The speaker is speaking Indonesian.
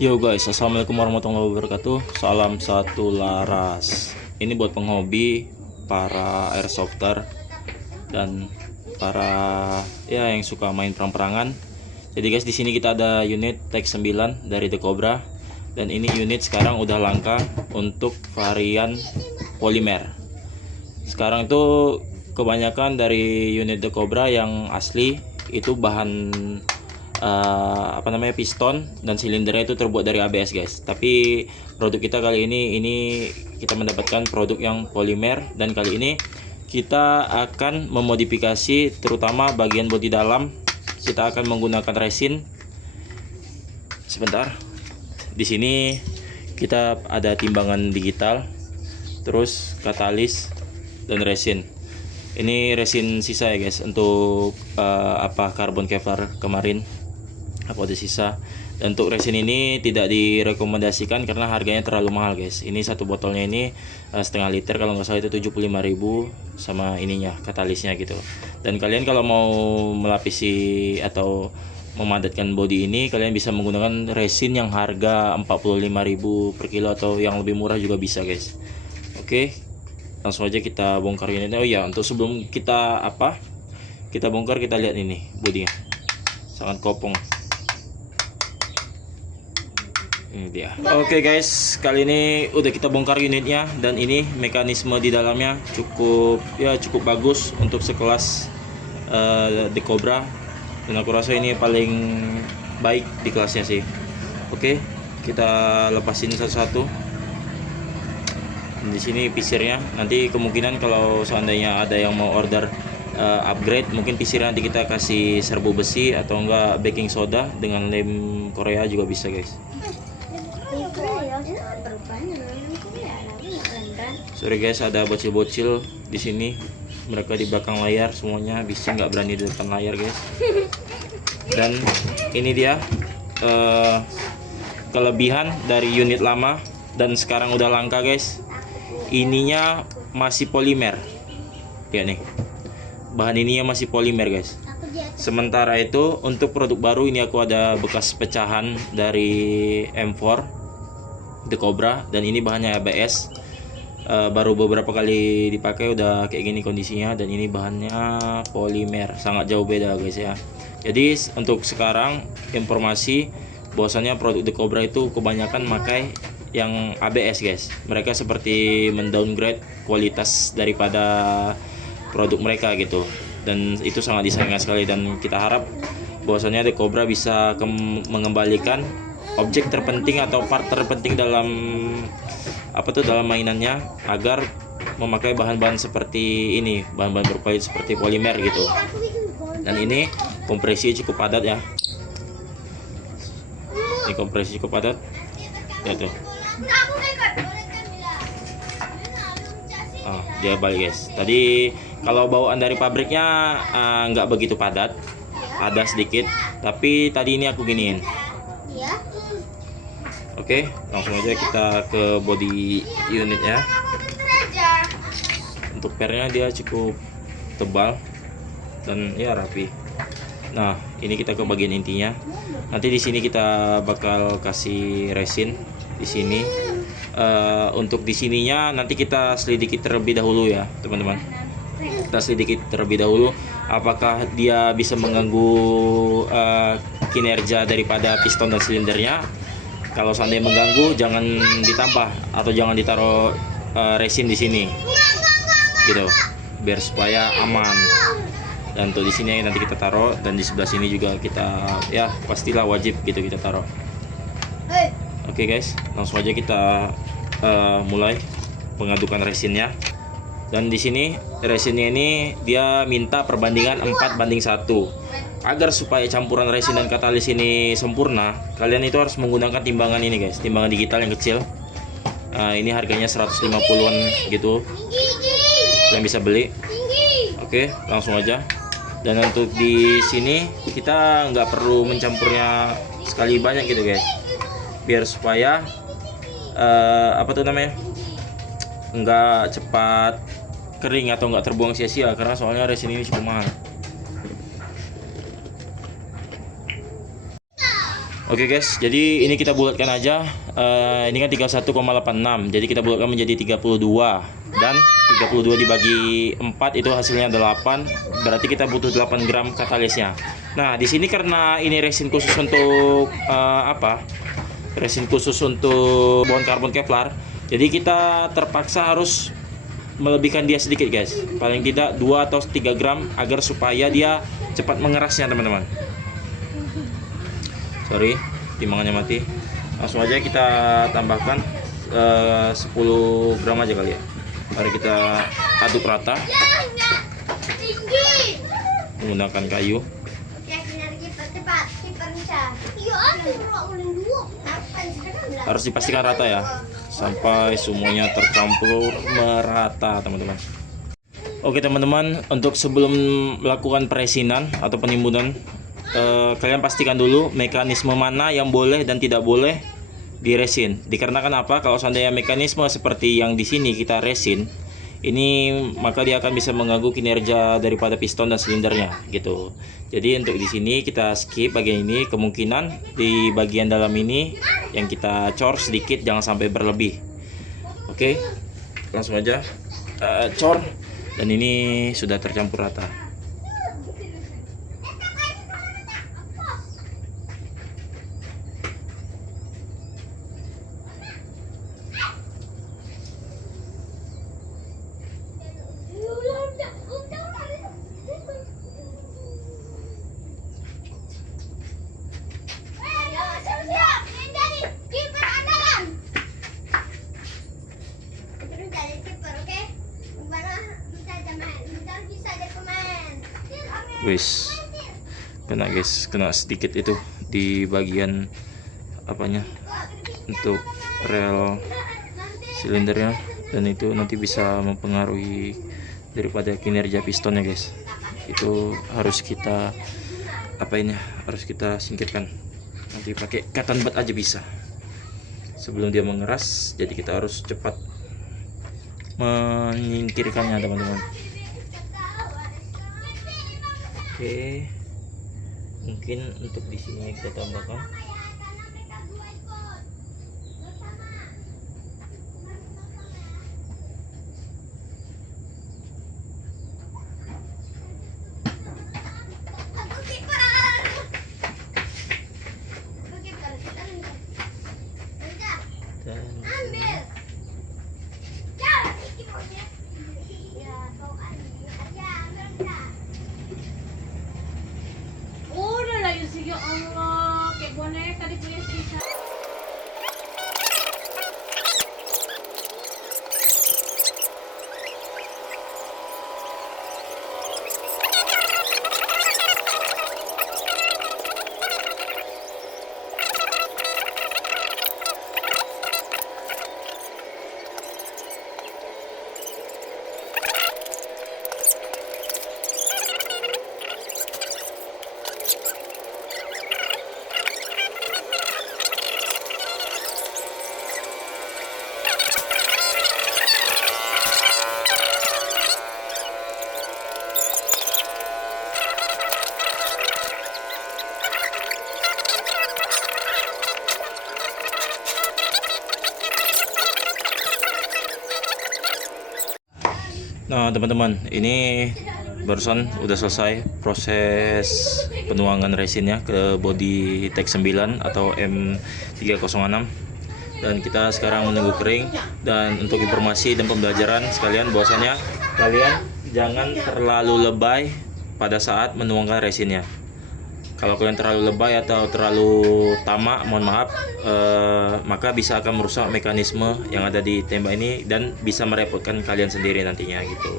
Yo guys, assalamualaikum warahmatullahi wabarakatuh. Salam satu laras. Ini buat penghobi, para airsofter dan para yang suka main perang-perangan. Jadi guys, di sini kita ada unit Tech 9 dari The Cobra, dan ini unit sekarang udah langka untuk varian polimer. Sekarang itu kebanyakan dari unit The Cobra yang asli itu bahan piston dan silindernya itu terbuat dari ABS guys. Tapi produk kita kali ini kita mendapatkan produk yang polimer, dan kali ini kita akan memodifikasi terutama bagian bodi dalam. Kita akan menggunakan resin. Sebentar. Di sini kita ada timbangan digital, terus katalis dan resin. Ini resin sisa ya guys, untuk karbon Kevlar kemarin aku ada sisa. Dan untuk resin ini tidak direkomendasikan karena harganya terlalu mahal guys. Ini satu botolnya ini setengah liter kalau nggak salah, itu 75.000 sama ininya, katalisnya gitu. Dan kalian kalau mau melapisi atau memadatkan bodi ini, kalian bisa menggunakan resin yang harga 45.000 per kilo, atau yang lebih murah juga bisa guys. Oke, langsung aja kita bongkar unitnya. Oh ya, untuk sebelum kita bongkar, kita lihat ini bodinya sangat kopong. Ini dia. Oke guys, kali ini udah kita bongkar unitnya, dan ini mekanisme di dalamnya cukup bagus untuk sekelas The Cobra, dan aku rasa ini paling baik di kelasnya sih. Oke, kita lepasin satu-satu. Di sini pisirnya, nanti kemungkinan kalau seandainya ada yang mau order upgrade, mungkin pisirnya nanti kita kasih serbu besi atau enggak baking soda dengan lem Korea juga bisa guys. Sorry guys, ada bocil-bocil di sini. Mereka di belakang layar semuanya, bisa nggak berani di depan layar guys. Dan ini dia kelebihan dari unit lama dan sekarang udah langka guys. Ininya masih polimer. Ya nih, bahan ininya masih polimer guys. Sementara itu untuk produk baru ini aku ada bekas pecahan dari M4 The Cobra, dan ini bahannya ABS. Baru beberapa kali dipakai udah kayak gini kondisinya, dan ini bahannya polimer, sangat jauh beda guys ya. Jadi untuk sekarang informasi bahwasanya produk The Cobra itu kebanyakan pakai yang ABS guys. Mereka seperti mendowngrade kualitas daripada produk mereka gitu, dan itu sangat disayangkan sekali. Dan kita harap bahwasanya The Cobra bisa mengembalikan objek terpenting atau part terpenting dalam dalam mainannya, agar memakai bahan-bahan seperti ini, bahan-bahan berkualitas seperti polimer gitu. Dan ini kompresi cukup padat ya. Ini kompresi cukup padat. Ya tuh. Dia balik guys. Tadi kalau bawaan dari pabriknya nggak begitu padat, ada sedikit, tapi tadi ini aku giniin. Oke, langsung aja kita ke body unitnya. Untuk pernya dia cukup tebal dan ya rapi. Nah, ini kita ke bagian intinya. Nanti di sini kita bakal kasih resin di sini. Untuk di sininya nanti kita selidiki terlebih dahulu ya, teman-teman. Kita selidiki terlebih dahulu apakah dia bisa mengganggu kinerja daripada piston dan silindernya. Kalau seandainya mengganggu, jangan ditambah atau jangan ditaruh resin di sini, gitu, biar supaya aman. Dan untuk di sini nanti kita taruh, dan di sebelah sini juga kita pastilah wajib gitu kita taruh. Oke guys, langsung aja kita mulai mengadukan resinnya. Dan di sini resinnya ini dia minta perbandingan 4:1. Agar supaya campuran resin dan katalis ini sempurna, kalian itu harus menggunakan timbangan ini guys, timbangan digital yang kecil. Ini harganya 150-an gitu, kalian bisa beli. Oke, langsung aja. Dan untuk di sini kita nggak perlu mencampurnya sekali banyak gitu guys, biar supaya nggak cepat kering atau nggak terbuang sia-sia, karena soalnya resin ini cukup mahal. Oke guys, jadi ini kita bulatkan aja. Ini kan 31,86, jadi kita bulatkan menjadi 32. Dan 32 dibagi 4 itu hasilnya 8. Berarti kita butuh 8 gram katalisnya. Nah, di sini karena ini resin khusus untuk resin khusus untuk bahan karbon Kevlar. Jadi kita terpaksa harus melebihkan dia sedikit guys. Paling tidak 2 atau 3 gram agar supaya dia cepat mengerasnya teman-teman. Sorry, timbangannya mati. Langsung aja kita tambahkan 10 gram aja kali ya. Mari kita aduk rata menggunakan kayu. Harus dipastikan rata ya, sampai semuanya tercampur merata teman-teman. Oke teman-teman, untuk sebelum melakukan peresinan atau penimbunan, kalian pastikan dulu mekanisme mana yang boleh dan tidak boleh diresin. Dikarenakan apa? Kalau seandainya mekanisme seperti yang di sini kita resin, ini maka dia akan bisa mengganggu kinerja daripada piston dan silindernya gitu. Jadi untuk di sini kita skip bagian ini. Kemungkinan di bagian dalam ini yang kita cor sedikit, jangan sampai berlebih. Oke, langsung aja cor, dan ini sudah tercampur rata. Wis, kena guys, kena sedikit itu di bagian apanya untuk rel silindernya, dan itu nanti bisa mempengaruhi daripada kinerja pistonnya guys. Itu harus kita harus kita singkirkan. Nanti pakai cotton bud aja bisa sebelum dia mengeras. Jadi kita harus cepat menyingkirkannya teman-teman. Oke, mungkin untuk di sini kita tambahkan Ya Allah, kayak boneka di punya sisa. Nah teman-teman, ini barusan udah selesai proses penuangan resinnya ke bodi Tech 9 atau M306, dan kita sekarang menunggu kering. Dan untuk informasi dan pembelajaran sekalian, bahwasanya kalian jangan terlalu lebay pada saat menuangkan resinnya. Kalau kalian terlalu lebay atau terlalu tamak, mohon maaf, maka bisa akan merusak mekanisme yang ada di tembak ini dan bisa merepotkan kalian sendiri nantinya gitu.